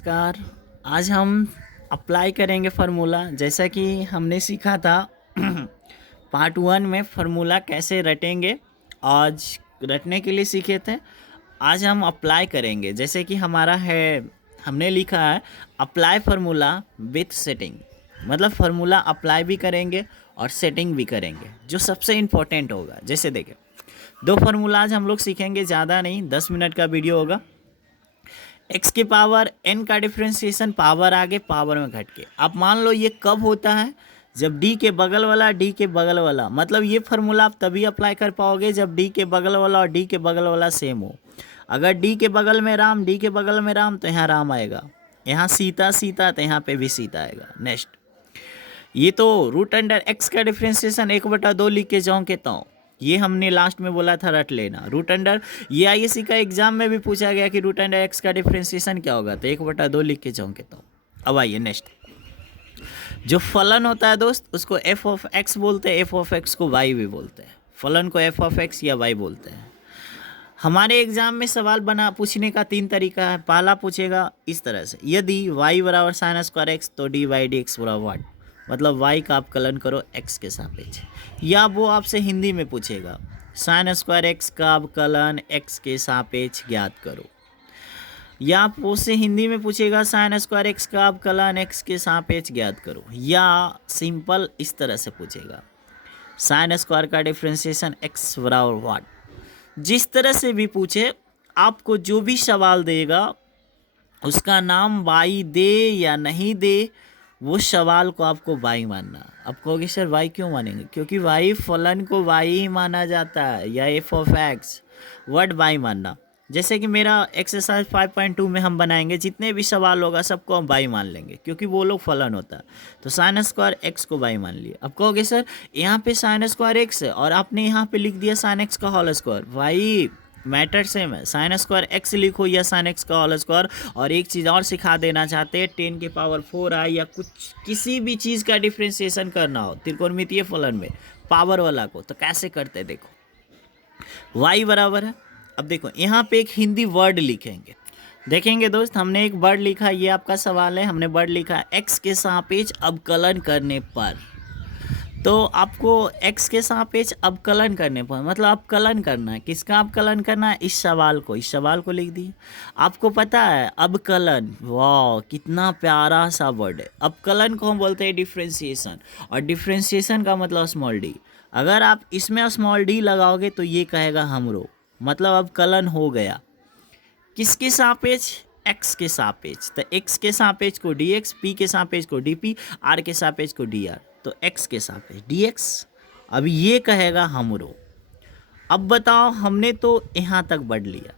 नमस्कार। आज हम अप्लाई करेंगे फार्मूला जैसा कि हमने सीखा था पार्ट 1 में फार्मूला कैसे रटेंगे। आज रटने के लिए सीखे थे। आज हम अप्लाई करेंगे जैसे कि हमारा है, हमने लिखा है अप्लाई फार्मूला विथ सेटिंग। मतलब फार्मूला अप्लाई भी करेंगे और सेटिंग भी करेंगे, जो सबसे इम्पोर्टेंट होगा। जैसे देखिए, दो फार्मूला आज हम लोग सीखेंगे, ज़्यादा नहीं, 10 मिनट का वीडियो होगा। एक्स की पावर एन का डिफ्रेंशिएशन पावर आगे पावर में घट के। अब मान लो ये कब होता है, जब डी के बगल वाला डी के बगल वाला, मतलब ये फार्मूला आप तभी अप्लाई कर पाओगे जब डी के बगल वाला और डी के बगल वाला सेम हो। अगर डी के बगल में राम, डी के बगल में राम, तो यहाँ राम आएगा। यहाँ सीता सीता, तो यहाँ पे भी सीता आएगा। नेक्स्ट, ये तो रूट अंडर एक्स का डिफ्रेंशिएशन 1/2 लिख के जाऊँ कहता हूँ। ये हमने लास्ट में बोला था रट लेना। रूट अंडर, ये आईएससी का एग्जाम में भी पूछा गया कि रूट अंडर एक्स का डिफ्रेंशिएशन क्या होगा, तो 1/2 लिख के जाऊँ कहता हूँ। अब आइए नेक्स्ट, जो फलन होता है दोस्त, उसको एफ ऑफ एक्स बोलते हैं, एफ ऑफ एक्स को वाई भी बोलते हैं। फलन को एफ ऑफ एक्स या वाई बोलते हैं। हमारे एग्जाम में सवाल बना पूछने का 3 तरीका है। पहला पूछेगा इस तरह से, यदि y बराबर साइन स्क्वायर एक्स तो डी वाई डी एक्स बराबर व्हाट, मतलब y का आपकलन करो x के सापेक्ष। या वो आपसे हिंदी में पूछेगा साइन स्क्वायर एक्स का अवकलन x के सापेक्ष ज्ञात करो। या आप उससे हिंदी में पूछेगा साइन स्क्वायर एक्स का अवकलन x के सापेक्ष ज्ञात करो। या सिंपल इस तरह से पूछेगा साइन स्क्वायर का डिफ्रेंशिएशन x बराबर व्हाट। जिस तरह से भी पूछे, आपको जो भी सवाल देगा उसका नाम वाई दे या नहीं दे, वो सवाल को आपको वाई मानना। आप कहोगे सर वाई क्यों मानेंगे? क्योंकि वाई फलन को वाई ही माना जाता है, या F of x word Y मानना। जैसे कि मेरा एक्सरसाइज 5.2 में हम बनाएंगे, जितने भी सवाल होगा सबको हम वाई मान लेंगे, क्योंकि वो लोग फलन होता है। तो साइन स्क्वायर एक्स को वाई मान लिया। अब कहोगे सर यहाँ पे साइन स्क्वायर एक्स है और आपने यहाँ पे लिख दिया साइन एक्स का whole square. Why matter same है, साइन स्क्वायर एक्स लिखो या साइन एक्स का होल स्क्वायर। और एक चीज़ और सिखा देना चाहते हैं, 10 की पावर 4 आए या कुछ किसी भी चीज़ का डिफ्रेंशिएशन करना हो त्रिकोणमितीय फलन में पावर वाला को, तो कैसे करते देखो। वाई बराबर है, अब देखो यहाँ पे एक हिंदी वर्ड लिखेंगे। देखेंगे दोस्त, हमने एक वर्ड लिखा, ये आपका सवाल है, हमने वर्ड लिखा एक्स के सापेक्ष अवकलन करने पर। तो आपको x के सापेक्ष अवकलन करने पर, मतलब अवकलन करना है। किसका अवकलन करना है? इस सवाल को, इस सवाल को लिख दिए। आपको पता है अवकलन, वाह कितना प्यारा सा वर्ड है। अवकलन को हम बोलते हैं डिफ्रेंशिएशन, और डिफ्रेंशिएशन का मतलब स्मॉल डी। अगर आप इसमें स्मॉल डी लगाओगे तो ये कहेगा हमरो, मतलब अवकलन हो गया। किसके सापेक्ष? x के सापेक्ष। तो x के सापेक्ष को dx, p के सापेक्ष को dp, r के सापेक्ष को dr। तो x के सापेक्ष dx। अब ये कहेगा हमरो। अब बताओ, हमने तो यहाँ तक बढ़ लिया।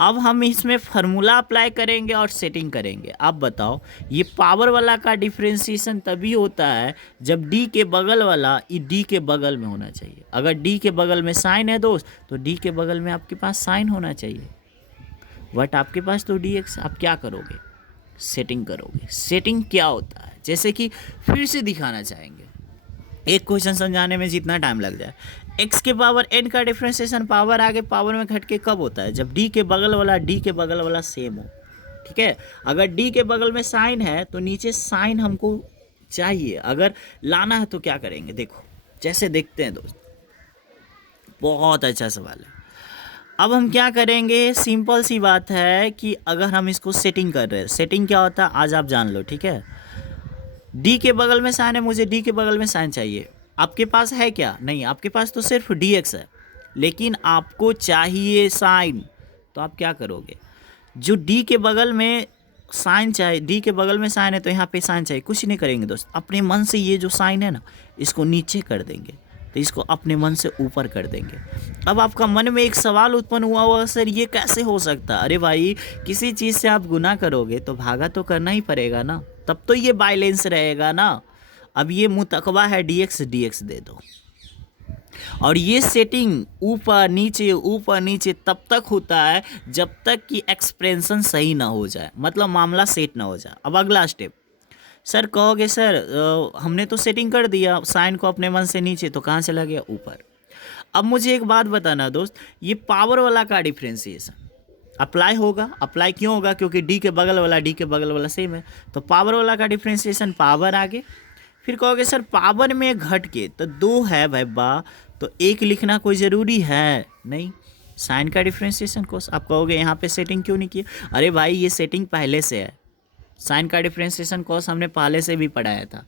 अब हम इसमें फार्मूला अप्लाई करेंगे और सेटिंग करेंगे। अब बताओ, ये पावर वाला का डिफ्रेंशिएशन तभी होता है जब d के बगल वाला d के बगल में होना चाहिए। अगर d के बगल में साइन है दोस्त, तो d के बगल में आपके पास साइन होना चाहिए। बट आपके पास तो dx, आप क्या करोगे? सेटिंग करोगे। सेटिंग क्या होता है, जैसे कि फिर से दिखाना चाहेंगे, एक क्वेश्चन समझाने में जितना टाइम लग जाए। x के पावर n का डिफ्रेंशिएशन पावर आगे पावर में घट के कब होता है? जब d के बगल वाला d के बगल वाला सेम हो। ठीक है, अगर d के बगल में साइन है तो नीचे साइन हमको चाहिए। अगर लाना है तो क्या करेंगे, देखो जैसे देखते हैं दोस्त, बहुत अच्छा सवाल है। अब हम क्या करेंगे, सिंपल सी बात है कि अगर हम इसको सेटिंग कर रहे हैं, सेटिंग क्या होता है आज आप जान लो। ठीक है, डी के बगल में साइन है, मुझे डी के बगल में साइन चाहिए। आपके पास है क्या? नहीं, आपके पास तो सिर्फ dx है, लेकिन आपको चाहिए साइन। तो आप क्या करोगे, जो डी के बगल में साइन चाहिए, डी के बगल में साइन है तो यहाँ पे साइन चाहिए, कुछ नहीं करेंगे दोस्त, अपने मन से ये जो साइन है ना, इसको नीचे कर देंगे, तो इसको अपने मन से ऊपर कर देंगे। अब आपका मन में एक सवाल उत्पन्न हुआ होगा, सर ये कैसे हो सकता है? अरे भाई, किसी चीज़ से आप गुना करोगे तो भागा तो करना ही पड़ेगा ना, तब तो ये बैलेंस रहेगा ना। अब ये मुतकवा है dx, dx दे दो। और ये सेटिंग ऊपर नीचे तब तक होता है जब तक कि एक्सप्रेशन सही ना हो जाए, मतलब मामला सेट ना हो जाए। अब अगला स्टेप, सर कहोगे सर हमने तो सेटिंग कर दिया, साइन को अपने मन से नीचे, तो कहाँ चला गया? ऊपर। अब मुझे एक बात बताना दोस्त, ये पावर वाला का डिफ्रेंशिएशन, अप्लाई होगा। अप्लाई क्यों होगा? क्योंकि डी के बगल वाला सेम है, तो पावर वाला का डिफ्रेंसिएशन पावर आगे। फिर कहोगे सर पावर में घट के, तो 2 है भाई बा, तो 1 लिखना कोई ज़रूरी है नहीं। साइन का डिफ्रेंसिएशन कोस, आप कहोगे यहाँ पे सेटिंग क्यों नहीं की? अरे भाई ये सेटिंग पहले से है, साइन का डिफ्रेंसिएशन कॉस हमने पहले से भी पढ़ाया था।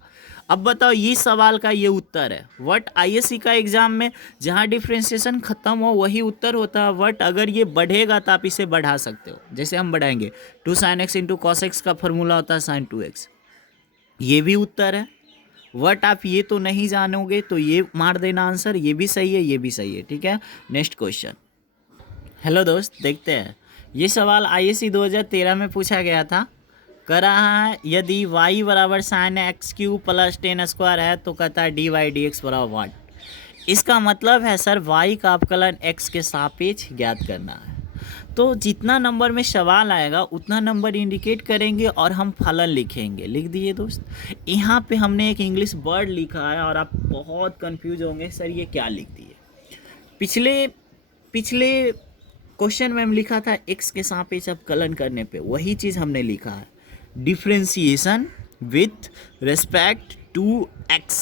अब बताओ ये सवाल का ये उत्तर है। वट आईएससी का एग्जाम में जहाँ डिफ्रेंसिएशन खत्म हो वही उत्तर होता है। वट अगर ये बढ़ेगा तो आप इसे बढ़ा सकते हो, जैसे हम बढ़ाएंगे 2 sin x into cos x का फॉर्मूला होता है sin 2x, ये भी उत्तर है। वट आप ये तो नहीं जानोगे तो ये मार देना आंसर, ये भी सही है, ये भी सही है, ठीक है। Next question. हेलो दोस्त, देखते हैं ये सवाल आईएससी 2013 में पूछा गया था। कह रहा है यदि y बराबर sine x Q plus 10 square है तो कहता है डी वाई डी एक्स बराबर वाट। इसका मतलब है सर y का अवकलन x के सापेक्ष ज्ञात करना है। तो जितना नंबर में सवाल आएगा उतना नंबर इंडिकेट करेंगे और हम फलन लिखेंगे। लिख दिए दोस्त। यहाँ पे हमने एक इंग्लिश वर्ड लिखा है और आप बहुत कंफ्यूज होंगे सर ये क्या लिख दिए। पिछले क्वेश्चन में हम लिखा था x के सापेक्ष अवकलन करने पे, वही चीज़ हमने लिखा है, differentiation with respect to x,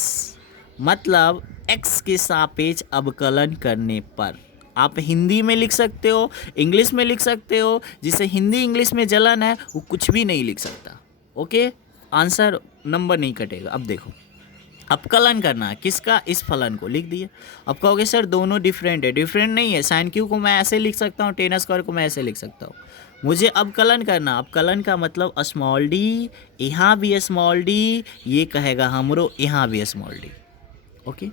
मतलब x के सापेक्ष अवकलन करने पर। आप हिंदी में लिख सकते हो, इंग्लिश में लिख सकते हो, जिसे हिंदी इंग्लिश में जलन है वो कुछ भी नहीं लिख सकता। ओके, आंसर नंबर नहीं कटेगा। अब देखो अवकलन करना है किसका? इस फलन को। लिख दिए। अब कहोगे सर दोनों डिफरेंट है। डिफरेंट नहीं है, साइन क्यू को मैं ऐसे लिख सकता हूँ, टेन स्क्वायर को मैं ऐसे लिख सकता हूँ। मुझे अवकलन करना, अवकलन का मतलब स्मॉल डी, यहाँ भी स्मॉल डी, ये कहेगा हमरो, यहाँ भी स्मॉल डी। ओके,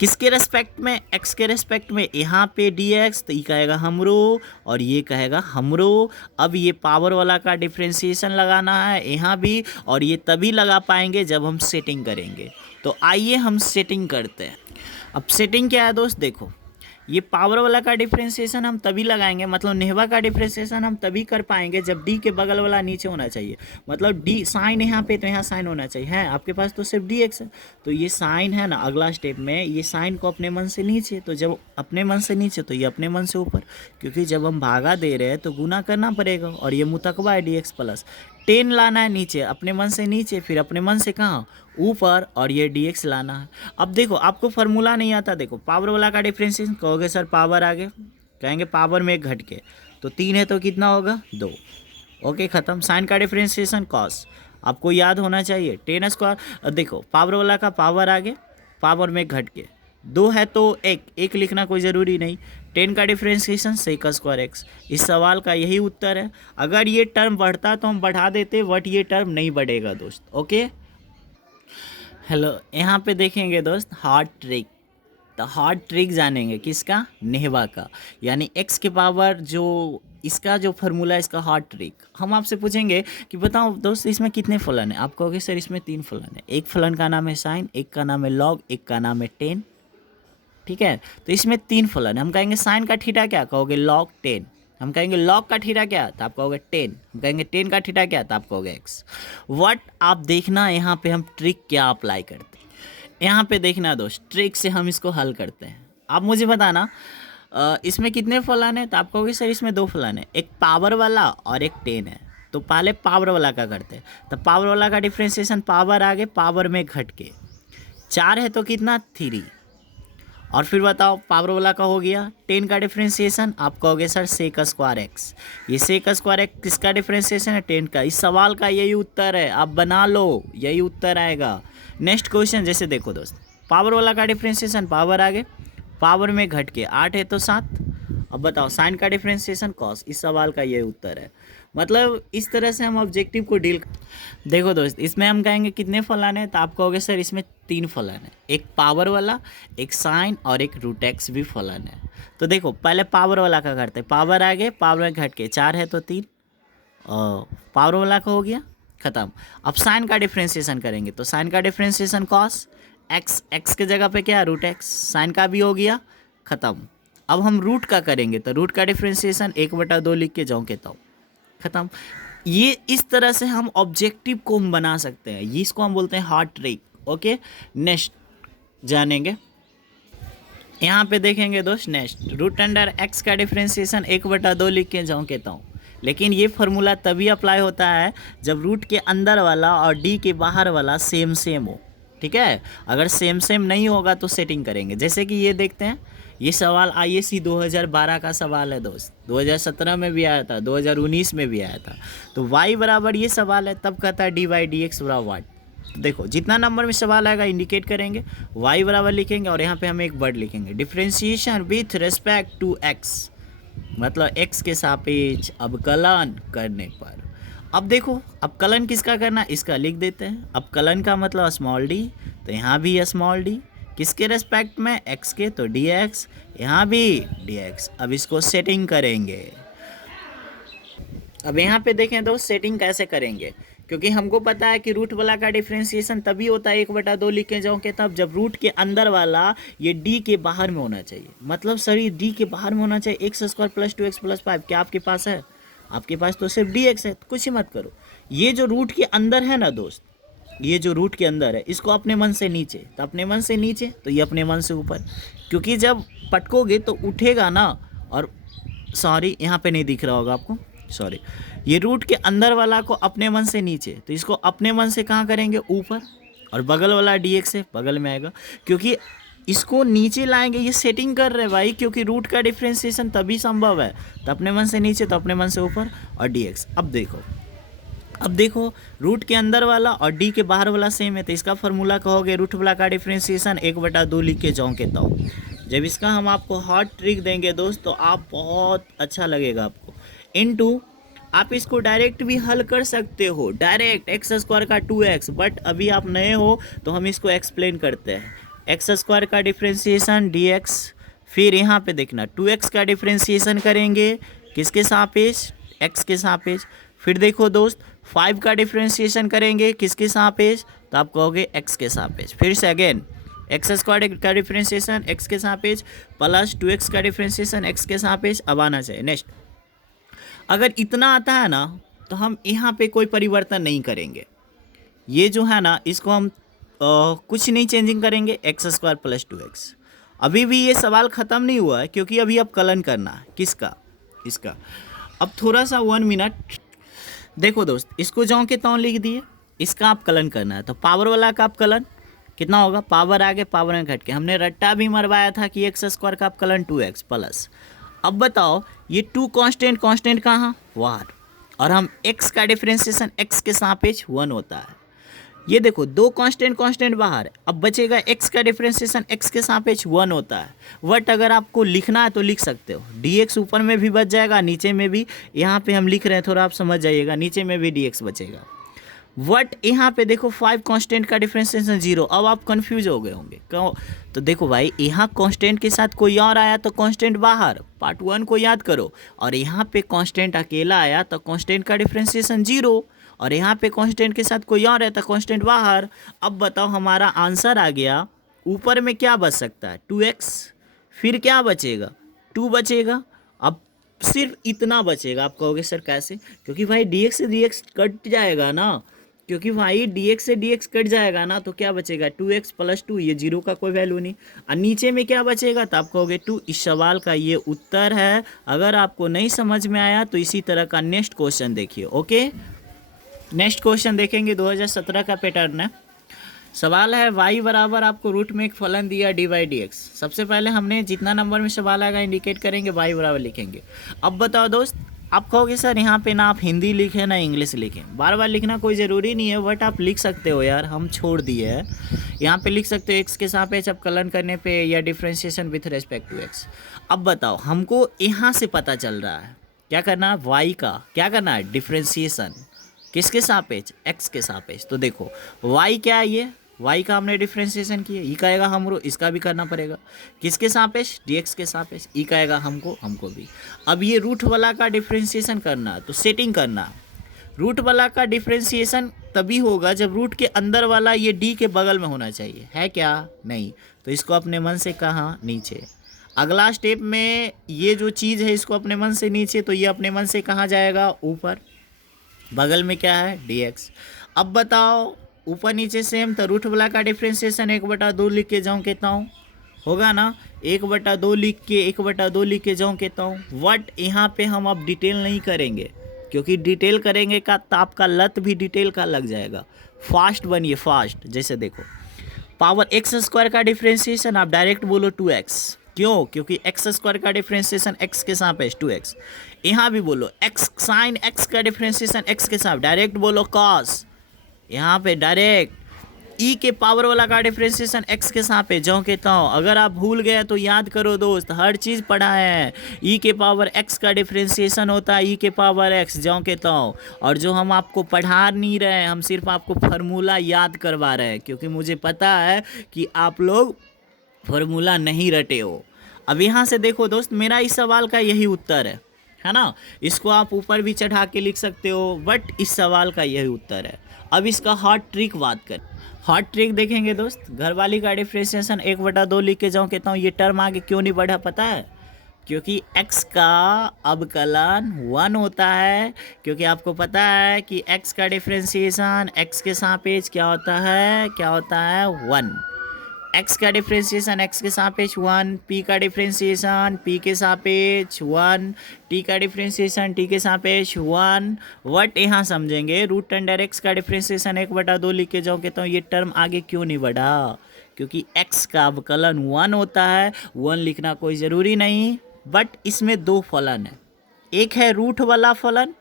किसके रेस्पेक्ट में? एक्स के रेस्पेक्ट में। यहाँ पे डी एक्स, तो ये कहेगा हमरो और ये कहेगा हमरो। अब ये पावर वाला का डिफ्रेंसिएशन लगाना है यहाँ भी, और ये तभी लगा पाएंगे जब हम सेटिंग करेंगे। तो आइए हम सेटिंग करते हैं। अब सेटिंग क्या है दोस्त? देखो ये पावर वाला का डिफ्रेंसिएशन हम तभी लगाएंगे, मतलब नेहवा का डिफ्रेंसिएशन हम तभी कर पाएंगे जब डी के बगल वाला नीचे होना चाहिए। मतलब डी साइन यहाँ पे, तो यहाँ साइन होना चाहिए है, आपके पास तो सिर्फ डी एक्स है, तो ये साइन है ना। अगला स्टेप में ये साइन को अपने मन से नीचे, तो जब अपने मन से नीचे तो ये अपने मन से ऊपर, क्योंकि जब हम भागा दे रहे हैं तो गुना करना पड़ेगा, और ये मुतकबा है डी एक्स प्लस 10 लाना है नीचे, अपने मन से नीचे, फिर अपने मन से कहाँ? ऊपर, और ये dx लाना है। अब देखो आपको फार्मूला नहीं आता, देखो पावर वाला का डिफरेंशिएशन, कहोगे सर पावर आगे, कहेंगे पावर में एक घट के, तो 3 है तो कितना होगा? 2। ओके, ख़त्म। साइन का डिफरेंशिएशन कॉस, आपको याद होना चाहिए 10 स्क्वायर। देखो पावर वाला का पावर आगे, पावर में घट के, 2 है तो एक लिखना कोई ज़रूरी नहीं। 10 का डिफरेंशिएशन सेक स्क्वायर एक्स। इस सवाल का यही उत्तर है। अगर ये टर्म बढ़ता तो हम बढ़ा देते, बट ये टर्म नहीं बढ़ेगा दोस्त। ओके, हेलो, यहाँ पे देखेंगे दोस्त हार्ड ट्रिक। तो हार्ड ट्रिक जानेंगे किसका? नेहवा का, यानी एक्स के पावर जो इसका जो फार्मूला है, इसका हार्ड ट्रिक। हम आपसे पूछेंगे कि बताओ दोस्त इसमें कितने फलन है? आप कहोगे सर इसमें 3 फलन है। एक फलन का नाम है साइन, एक का नाम है लॉग, एक का नाम है टेन। ठीक है, तो इसमें 3 फलन है। हम कहेंगे साइन का थीटा क्या? कहोगे लॉग 10। हम कहेंगे लॉग का थीटा क्या? तो आप कहोगे 10। हम कहेंगे 10 का थीटा क्या? तो आप कहोगे एक्स। व्हाट आप देखना यहाँ पे हम ट्रिक क्या अप्लाई करते हैं। यहाँ पे देखना दोस्त, ट्रिक से हम इसको हल करते हैं। आप मुझे बताना इसमें कितने फलन है? तो आप कहोगे सर इसमें 2 फलन है, एक पावर वाला और एक 10 है। तो पहले पावर वाला का करते हैं। तो पावर वाला का डिफ्रेंसिएशन पावर आगे, पावर में घट के, 4 है तो कितना? 3। और फिर बताओ पावर वाला का हो गया 10 का डिफरेंशिएशन, आप कहोगे सर सेक स्क्वायर एक्स। ये सेक स्क्वायर एक्स किसका डिफरेंशिएशन है? 10 का। इस सवाल का यही उत्तर है, आप बना लो, यही उत्तर आएगा। नेक्स्ट क्वेश्चन, जैसे देखो दोस्त, पावर वाला का डिफरेंशिएशन पावर आगे, पावर में घट के, 8 है तो 7। अब बताओ साइन का डिफरेंशिएशन कॉस। इस सवाल का यही उत्तर है। मतलब इस तरह से हम ऑब्जेक्टिव को डील। देखो दोस्त, इसमें हम कहेंगे कितने फलन है? तो आप कहोगे सर इसमें 3 फलन है, एक पावर वाला, एक साइन और एक रूट एक्स भी फलन है। तो देखो पहले पावर वाला का करते हैं। पावर आगे, पावर में घट के, 4 है तो 3, पावर वाला का हो गया, ख़त्म। अब साइन का डिफरेंशिएशन करेंगे, तो साइन का डिफरेंशिएशन कॉस एक्स, एक्स के जगह पे क्या? Root x. साइन का भी हो गया, ख़त्म। अब हम रूट का करेंगे, तो रूट का डिफरेंशिएशन 1/2 लिख के जाऊँ कहता हूँ, ख़त्म। ये इस तरह से हम ऑब्जेक्टिव को हम बना सकते हैं, ये इसको हम बोलते हैं हार्ड ट्रिक। ओके, नेक्स्ट जानेंगे। यहाँ पे देखेंगे दोस्त, नेक्स्ट रूट अंडर एक्स का डिफरेंशिएशन 1/2 लिख के जाऊँ कहता हूँ। लेकिन ये फार्मूला तभी अप्लाई होता है जब रूट के अंदर वाला और डी के बाहर वाला सेम सेम हो, ठीक है। अगर सेम सेम नहीं होगा तो सेटिंग करेंगे। जैसे कि ये देखते हैं, ये सवाल आईएससी 2012 का सवाल है दोस्त, 2017 में भी आया था, 2019 में भी आया था। तो y बराबर ये सवाल है, तब कहता है डी वाई डी एक्स बराबर वाट। देखो जितना नंबर में सवाल आएगा इंडिकेट करेंगे, y बराबर लिखेंगे और यहाँ पे हम एक वर्ड लिखेंगे differentiation with respect to x, मतलब x के सापेक्ष अवकलन करने पर। अब देखो अवकलन किसका करना, इसका लिख देते हैं। अवकलन का मतलब स्मॉल डी, तो यहाँ भी स्मॉल डी, किसके रेस्पेक्ट में, x के, तो dx, यहाँ भी dx। अब इसको सेटिंग करेंगे। अब यहाँ पे देखें दोस्त सेटिंग कैसे करेंगे, क्योंकि हमको पता है कि रूट वाला का डिफ्रेंशिएशन तभी होता है 1/2 लिख के जाओ के तब, जब रूट के अंदर वाला ये डी के बाहर में होना चाहिए। मतलब सर ये डी के बाहर में होना चाहिए, x² + 2x + 5। क्या आपके पास है? आपके पास तो सिर्फ dx है, तो कुछ ही मत करो। ये जो रूट के अंदर है ना दोस्त, ये जो रूट के अंदर है, इसको अपने मन से नीचे, तो अपने मन से नीचे, तो ये अपने मन से ऊपर, क्योंकि जब पटकोगे तो उठेगा ना। और सॉरी यहाँ पे नहीं दिख रहा होगा आपको, सॉरी, ये रूट के अंदर वाला को अपने मन से नीचे, तो इसको अपने मन से कहाँ करेंगे, ऊपर। और बगल वाला dx से बगल में आएगा, क्योंकि इसको नीचे लाएंगे। ये सेटिंग कर रहे हैं भाई, क्योंकि रूट का डिफ्रेंशिएशन तभी संभव है, तो अपने मन से नीचे, तो अपने मन से ऊपर और dx। अब देखो रूट के अंदर वाला और डी के बाहर वाला सेम है, तो इसका फार्मूला कहोगे रूट वाला का डिफ्रेंशिएशन 1/2 लिख के जाओ के ताओ। जब इसका हम आपको हॉट ट्रिक देंगे दोस्त, तो आप बहुत अच्छा लगेगा आपको। इनटू आप इसको डायरेक्ट भी हल कर सकते हो, डायरेक्ट x² का 2x, बट अभी आप नए हो तो हम इसको एक्सप्लेन करते हैं। x² का डिफ्रेंशिएशन dx, फिर यहाँ पे देखना 2x का डिफ्रेंशिएशन करेंगे किसके सापेक्ष, x के सापेक्ष। फिर देखो दोस्त 5 का डिफ्रेंशिएशन करेंगे किसके सापेक्ष, तो आप कहोगे x के सापेक्ष। फिर से अगेन x² का डिफ्रेंशिएशन x के सापेक्ष प्लस 2x का डिफ्रेंशिएशन x के सापेक्ष। अब आना चाहिए नेक्स्ट। अगर इतना आता है ना तो हम यहाँ पे कोई परिवर्तन नहीं करेंगे, ये जो है ना इसको हम कुछ नहीं चेंजिंग करेंगे, x² + 2x। अभी भी ये सवाल ख़त्म नहीं हुआ है, क्योंकि अभी अब कलन करना है किसका, इसका। अब थोड़ा सा 1 मिनट देखो दोस्त, इसको जाओ के तौन लिख दिए, इसका आप कलन करना है। तो पावर वाला का आप कलन कितना होगा, पावर आगे पावर में घट के, हमने रट्टा भी मरवाया था कि x² का आप कलन 2x प्लस। अब बताओ ये 2 कांस्टेंट कहाँ, वार, और हम x का डिफ्रेंशिएशन x के सापेक्ष 1 होता है। ये देखो 2 कांस्टेंट बाहर, अब बचेगा x का डिफ्रेंशिएशन x के सापेक्ष 1 होता है। वट अगर आपको लिखना है तो लिख सकते हो, dx ऊपर में भी बच जाएगा, नीचे में भी, यहाँ पे हम लिख रहे हैं थोड़ा आप समझ जाइएगा, नीचे में भी dx बचेगा। वट यहाँ पे देखो 5 कांस्टेंट का डिफ्रेंशिएशन 0। अब आप कंफ्यूज हो गए होंगे क्यों, तो देखो भाई यहाँ कांस्टेंट के साथ कोई और आया तो कांस्टेंट बाहर, पार्ट 1 को याद करो, और यहाँ पे कांस्टेंट अकेला आया तो कांस्टेंट का डिफ्रेंशिएशन 0, और यहाँ पे कांस्टेंट के साथ कोई और है तो कांस्टेंट बाहर। अब बताओ हमारा आंसर आ गया, ऊपर में क्या बच सकता है 2x, फिर क्या बचेगा 2 बचेगा। अब सिर्फ इतना बचेगा। आप कहोगे सर कैसे, क्योंकि भाई dx से dx कट जाएगा ना, क्योंकि भाई dx से dx कट जाएगा ना, तो क्या बचेगा 2x + 2, ये 0 का कोई वैल्यू नहीं, और नीचे में क्या बचेगा, तो आप कहोगे 2। इस सवाल का ये उत्तर है। अगर आपको नहीं समझ में आया तो इसी तरह का नेक्स्ट क्वेश्चन देखिए। ओके, नेक्स्ट क्वेश्चन देखेंगे, 2017 का पैटर्न है। सवाल है y बराबर आपको रूट में एक फलन दिया dy/dx। सबसे पहले हमने जितना नंबर में सवाल आएगा इंडिकेट करेंगे, y बराबर लिखेंगे। अब बताओ दोस्त, आप कहोगे सर यहाँ पे ना आप हिंदी लिखें ना इंग्लिश लिखें, बार बार लिखना कोई ज़रूरी नहीं है, बट आप लिख सकते हो यार, हम छोड़ दिए हैं। यहाँ पे लिख सकते हो x के सापेक्ष अवकलन करने पे, या differentiation with respect to x। अब बताओ हमको यहाँ से पता चल रहा है क्या करना है, y का क्या करना है, डिफ्रेंशिएशन किसके सापेक्ष, x के सापेक्ष। तो देखो y क्या है, ये y का हमने डिफ्रेंशिएशन किया, ई का आएगा हमको, इसका भी करना पड़ेगा किसके सापेक्ष, dx के सापेक्ष, ई का आएगा हमको भी। अब ये रूट वाला का डिफ्रेंशिएशन करना है, तो सेटिंग करना। रूट वाला का डिफ्रेंशिएशन तभी होगा जब रूट के अंदर वाला ये d के बगल में होना चाहिए, है क्या, नहीं, तो इसको अपने मन से कहाँ, नीचे। अगला स्टेप में ये जो चीज़ है इसको अपने मन से नीचे, तो ये अपने मन से कहाँ जाएगा, ऊपर, बगल में क्या है dx। अब बताओ ऊपर नीचे सेम, तो रूट वाला का डिफ्रेंशिएशन 1/2 लिख के जाऊँ कहता हूँ, होगा ना, 1/2 लिख के 1/2 लिख के जाऊँ कहता हूँ। वट यहाँ पे हम अब डिटेल नहीं करेंगे, क्योंकि डिटेल करेंगे का तो आपका लत भी डिटेल का लग जाएगा। फास्ट बनिए, फास्ट। जैसे देखो, पावर एक्स स्क्वायर का डिफ्रेंशिएशन आप डायरेक्ट बोलो 2x। क्यों? क्योंकि एक्स स्क्वायर का डिफ्रेंशिएशन एक्स के सापेक्ष 2x। यहाँ भी बोलो एक्स साइन एक्स का डिफ्रेंशिएशन एक्स के साथ, डायरेक्ट बोलो cos। यहाँ पे डायरेक्ट ई के पावर वाला का डिफ्रेंशिएशन एक्स के सापेक्ष ज्यों के त्यों। अगर आप भूल गए तो याद करो दोस्त, हर चीज़ पढ़ा है। ई के पावर एक्स का डिफ्रेंशिएशन होता है ई के पावर एक्स ज्यों के त्यों। और जो हम आपको पढ़ा नहीं रहे हैं, हम सिर्फ आपको फार्मूला याद करवा रहे हैं, क्योंकि मुझे पता है कि आप लोग फार्मूला नहीं रटे हो। अब यहाँ से देखो दोस्त, मेरा इस सवाल का यही उत्तर है ना। इसको आप ऊपर भी चढ़ा के लिख सकते हो, बट इस सवाल का यही उत्तर है। अब इसका हॉट ट्रिक बात करें। हॉट ट्रिक देखेंगे दोस्त, घरवाली का डिफ्रेंशिएशन 1/2 लिख के जाऊँ कहता हूँ, ये टर्म आगे क्यों नहीं बढ़ा पता है? क्योंकि x का अवकलन 1 होता है। क्योंकि आपको पता है कि x का डिफ्रेंशिएशन x के सापेक्ष क्या होता है? 1। x का डिफ्रेंशिएशन x के सापेक्ष 1, p का डिफ्रेंशिएशन p के सापेक्ष 1, t का डिफ्रेंशिएशन t के सापेक्ष 1। वट यहाँ समझेंगे, रूट अंडर x का डिफ्रेंशिएशन 1/2 लिख के जाओ कहता हूँ, ये टर्म आगे क्यों नहीं बढ़ा? क्योंकि x का अवकलन 1 होता है। 1 लिखना कोई ज़रूरी नहीं, बट इसमें 2 फलन है, एक है रूट वाला फलन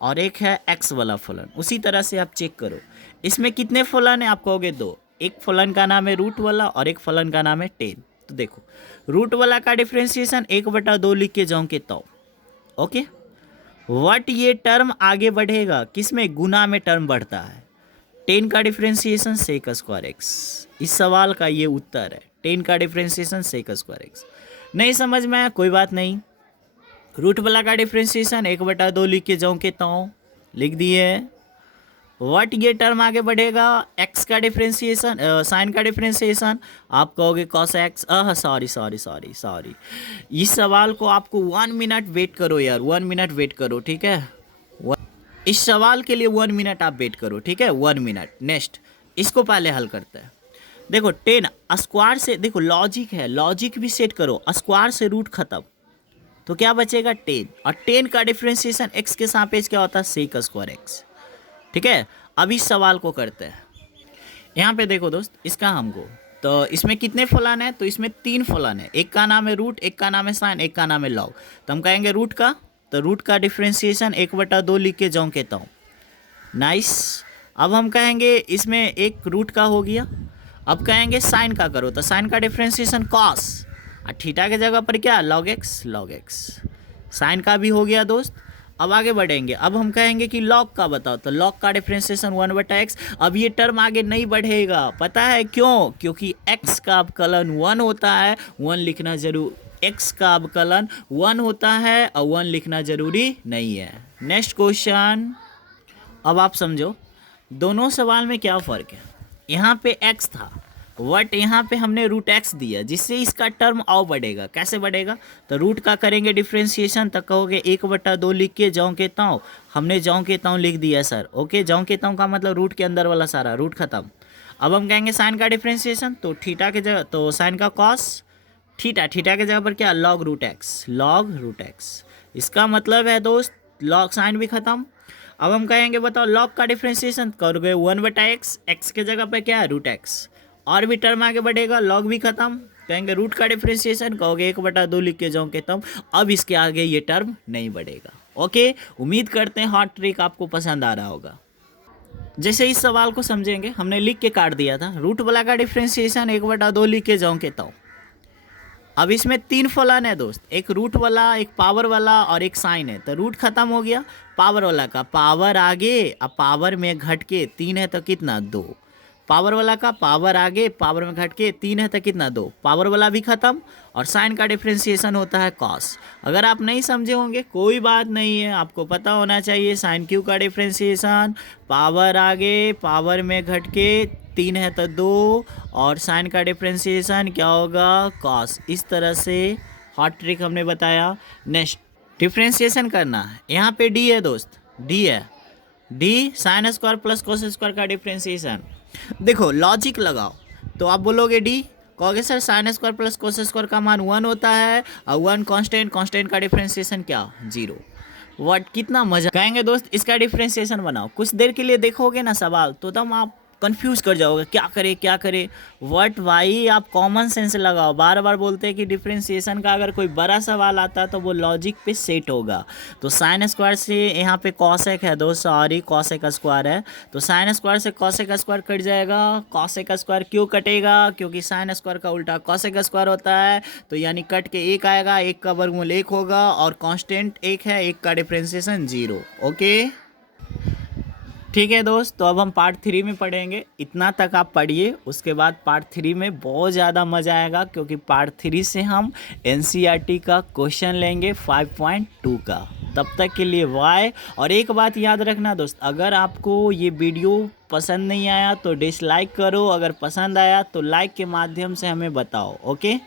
और एक है x वाला फलन। उसी तरह से आप चेक करो, इसमें कितने फलन है? आप कहोगे 2। एक फलन का नाम है रूट वाला और एक फलन का नाम है टेन। तो देखो, रूट वाला का डिफ्रेंशिएशन 1/2 लिख के जाऊँ के तो ओके। वट ये टर्म आगे बढ़ेगा किसमें? गुना में टर्म बढ़ता है। 10 का डिफ्रेंशिएशन सेक स्क्वायर एक्स। इस सवाल का ये उत्तर है, 10 का डिफ्रेंशिएशन सेक स्क्वायर एक्स। नहीं समझ में आया कोई बात नहीं। रूट वाला का डिफ्रेंशिएशन 1/2 लिख के जाऊँ के तो लिख दिए। वट ये टर्म आगे बढ़ेगा, एक्स का डिफ्रेंशिएशन साइन का डिफ्रेंशिएशन आप कहोगे कॉस एक्स। सॉरी, इस सवाल को आपको 1 मिनट वेट करो यार, 1 मिनट वेट करो, ठीक है। इस सवाल के लिए 1 मिनट आप वेट करो, ठीक है, 1 मिनट। नेक्स्ट इसको पहले हल करते हैं। देखो 10 स्क्वायर से, देखो लॉजिक है, लॉजिक भी सेट करो। स्क्वायर से रूट खत्म तो क्या बचेगा? 10। और 10 का डिफ्रेंशिएशन एक्स के सापेक्ष क्या होता है? सेक स्क्वायर एक्स, ठीक है। अब इस सवाल को करते हैं। यहाँ पे देखो दोस्त, इसका हमको तो इसमें कितने फलन है? तो इसमें 3 फलन है, एक का नाम है रूट, एक का नाम है साइन, एक का नाम है लॉग। तो हम कहेंगे रूट का, तो रूट का डिफ्रेंशिएशन 1/2 लिख के जाऊँ कहता हूँ। नाइस। अब हम कहेंगे इसमें एक रूट का हो गया। अब कहेंगे साइन का करो, तो साइन का डिफ्रेंशिएशन कॉस, और थीटा के जगह पर क्या? Log x. साइन का भी हो गया दोस्त। अब आगे बढ़ेंगे, अब हम कहेंगे कि लॉग का बताओ, तो लॉग का डिफ्रेंशिएशन 1/x। अब ये टर्म आगे नहीं बढ़ेगा, पता है क्यों? क्योंकि x का अवकलन 1 होता है, 1 लिखना जरूर, x का अवकलन 1 होता है और 1 लिखना जरूरी नहीं है। Next question. अब आप समझो दोनों सवाल में क्या फ़र्क है। यहाँ पे x था, वट यहाँ पे हमने रूट एक्स दिया, जिससे इसका टर्म और बढ़ेगा। कैसे बढ़ेगा? तो रूट का करेंगे डिफ्रेंशिएशन, तो कहोगे 1/2 लिख के जाऊँ के ताऊँ, हमने जाऊँ के ताऊँ लिख दिया सर, ओके। जाऊँ के ताऊँ का मतलब रूट के अंदर वाला सारा, रूट खत्म। अब हम कहेंगे साइन का डिफ्रेंशिएशन, तो थीटा के जगह, तो साइन का कॉस थीटा के जगह पर क्या? Log root x. इसका मतलब है दोस्त लॉग साइन भी खत्म। अब हम कहेंगे बताओ लॉग का डिफ्रेंशिएशन, करोगे 1/x, एक्स के जगह पर क्या है? Root x. और भी टर्म आगे बढ़ेगा, लॉग भी खत्म। कहेंगे रूट का डिफ्रेंशिएशन, कहोगे 1/2 लिख के जाऊँ कहता हूँ। अब इसके आगे ये टर्म नहीं बढ़ेगा, ओके। उम्मीद करते हैं हॉट ट्रिक आपको पसंद आ रहा होगा। जैसे इस सवाल को समझेंगे, हमने लिख के काट दिया था, रूट वाला का डिफ्रेंशिएशन 1/2 लिख के जाऊँ कहता हूँ। अब इसमें 3 फलन है दोस्त, एक रूट वाला, एक पावर वाला और एक साइन है। तो रूट खत्म हो गया, पावर वाला का पावर आगे, अब पावर में घट के 3 है तो कितना? 2। पावर वाला का पावर आगे, पावर में घट के 3 है तो कितना? 2। पावर वाला भी खत्म। और साइन का डिफ्रेंशिएशन होता है कॉस। अगर आप नहीं समझे होंगे कोई बात नहीं है, आपको पता होना चाहिए साइन क्यू का डिफ्रेंशिएशन, पावर आगे, पावर में घट के 3 है तो 2, और साइन का डिफ्रेंशिएशन क्या होगा? कॉस। इस तरह से हॉट ट्रिक हमने बताया। नेक्स्ट डिफ्रेंशिएशन करना है, यहाँ पे डी है दोस्त, डी है, D sine square plus cos square का डिफ्रेंशिएशन। देखो लॉजिक लगाओ, तो आप बोलोगे डी, कहोगे sir sine square plus cos square का मान 1 होता है और 1 कांस्टेंट का डिफ्रेंशिएशन क्या? 0। व्हाट, कितना मजा कहेंगे दोस्त। इसका डिफ्रेंसिएशन बनाओ, कुछ देर के लिए देखोगे ना सवाल तो तब आप कंफ्यूज कर जाओगे, क्या करे क्या करे। व्हाट, भाई आप कॉमन सेंस लगाओ। बार बार बोलते हैं कि डिफ्रेंसिएशन का अगर कोई बड़ा सवाल आता है तो वो लॉजिक पे सेट होगा। तो साइन स्क्वायर से यहाँ पे कॉसेक है दोस्त, सॉरी कॉसेक स्क्वायर है, तो साइन स्क्वायर से कॉसेक स्क्वायर कट जाएगा। कॉसेक स्क्वायर क्यों कटेगा, क्योंकि साइन स्क्वायर का उल्टा कॉसेक स्क्वायर होता है। तो यानी कट के एक आएगा, एक का वर्गमूल एक होगा और कांस्टेंट एक है, एक का डिफ्रेंसिएशन 0। ओके ठीक है दोस्त, तो अब हम पार्ट 3 में पढ़ेंगे। इतना तक आप पढ़िए, उसके बाद पार्ट 3 में बहुत ज़्यादा मज़ा आएगा, क्योंकि पार्ट 3 से हम एनसीईआरटी का क्वेश्चन लेंगे 5.2 का। तब तक के लिए बाय। और एक बात याद रखना दोस्त, अगर आपको ये वीडियो पसंद नहीं आया तो डिसलाइक करो, अगर पसंद आया तो लाइक के माध्यम से हमें बताओ। ओके।